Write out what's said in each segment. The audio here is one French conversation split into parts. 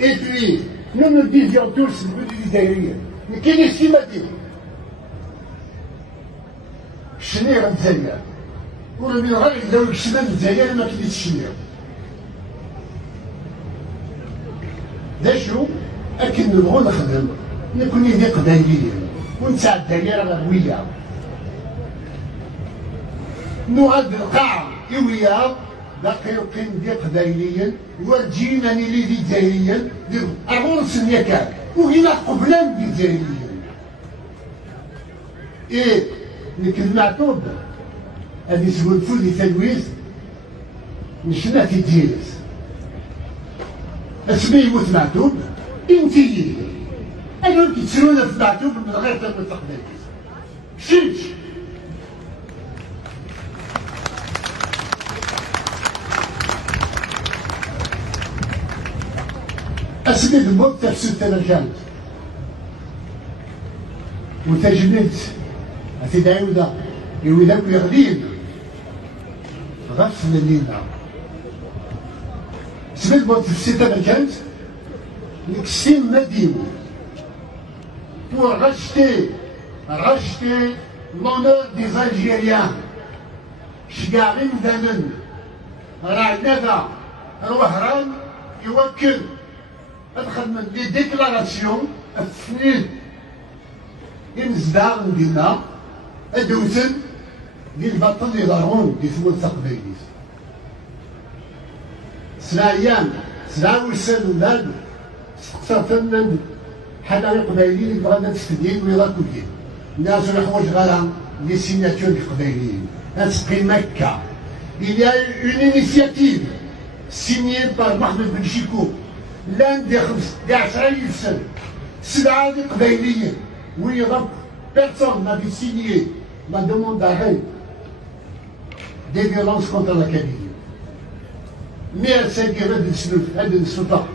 Et puis, nous nous disions tous, le Daïrien, mais quelle est Simadir? Chenir Nzaya. Pour le minerai, il a eu Chemin Nzaya, il m'a dit Chenir. داشو أكن نبغو نخدم نكون يدي قبايليين ونساعد الدايرة غير نوعد القاع إويا باقي يقيم دي قبايليين ورجينا نيلي دي جزائريين أغورس نياكاك وهنا قبلان دي جزائريين إيه نكذب معتوب هذه سبول فولي تلويز نشنا في جيرس اسمي يموت معتوب انتي انا كي تسرونا في معتوب من غير تم التقدير شيش اسمي الموت تفسد تنجمت وتجننت أتي دايودا يوليك يغلين غفل لينا سميت بوت في الستة مكانت نكسين مدينة pour racheter l'honneur des Algériens شقاعين دمن راه ندى الوهران يوكل ادخل من لي ديكلاراسيون التفنيد يمزداغ ديالنا ادوزن ديال البطل اللي ضرون ديال ثمود تقبيليس سلايان سلا وسان ولاد استقصرتنا حدا قبايليين اللي بغانا تستدين ولا كلين الناس اللي حوايج غالا لي سيناتور القبايليين تسقي مكة. Il y a une initiative signée par Mohamed Ben Chicou, l'un des 10 سنة سبعة قبايليين ويضرب personne n'avait signé la demande d'arrêt des violences contre la Kabylie. Mais elle s'est guérie de Soudan.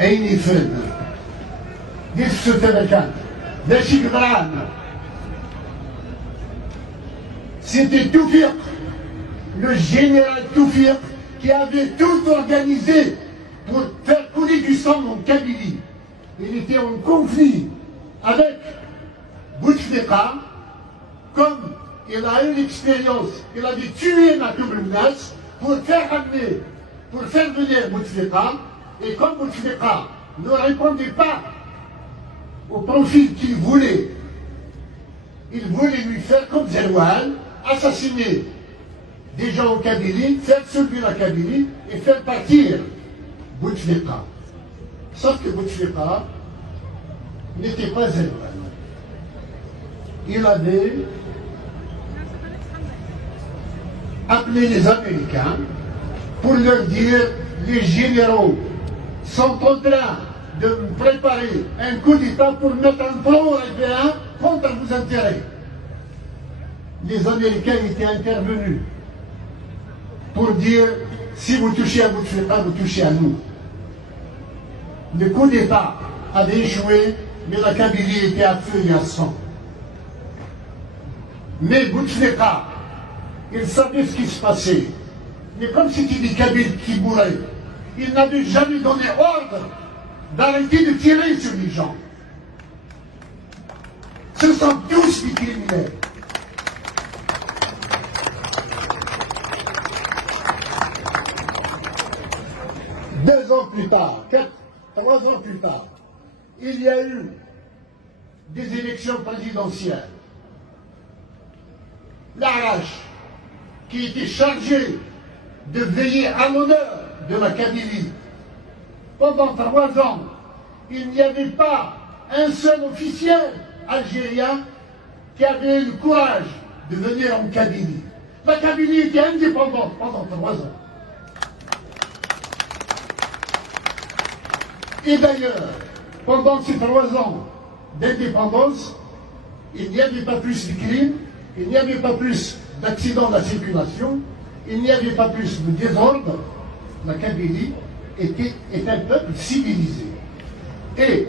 أين يفرد؟ دي السوتة كانت دا شي قدران. C'était Toufik, le général Toufik, qui avait tout organisé pour faire couler du sang en Kabylie. Il était en conflit avec Bouteflika, comme il a eu l'expérience, il avait tué Matoub el-Nas pour faire venir Bouteflika, et comme Bouteflika ne répondait pas au profil qu'il voulait, il voulait lui faire comme Zerouane, assassiner des gens en Kabylie, faire subir la Kabylie et faire partir Bouteflika. Sauf que Bouteflika n'était pas Zerouane. Il avait appelé les Américains pour leur dire les généraux sont en train de préparer un coup d'État pour mettre un pro-européen contre vos intérêts. Les Américains étaient intervenus pour dire si vous touchez à Bouteflika, vous touchez à nous. Le coup d'État avait échoué, mais la Kabylie était à feu et à sang. Mais Bouteflika, il savait ce qui se passait. Mais comme c'était des Kabyles qui mouraient, il n'avait jamais donné ordre d'arrêter de tirer sur les gens. Ce sont tous des criminels. Deux ans plus tard, 3 ans plus tard, il y a eu des élections présidentielles. L'Arrache, qui était chargé de veiller à l'honneur de la Kabylie, pendant 3 ans, il n'y avait pas un seul officiel algérien qui avait le courage de venir en Kabylie. La Kabylie était indépendante pendant 3 ans. Et d'ailleurs, pendant ces 3 ans d'indépendance, il n'y avait pas plus de crimes, il n'y avait pas plus d'accidents de la circulation, il n'y avait pas plus de désordre. La Kabylie est un peuple civilisé. Et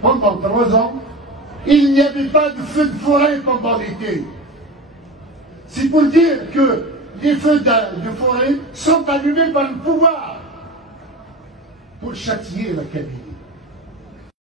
pendant 3 ans, il n'y avait pas de feux de forêt pendant l'été. C'est pour dire que les feux de forêt sont allumés par le pouvoir. pour châtier la Kabylie.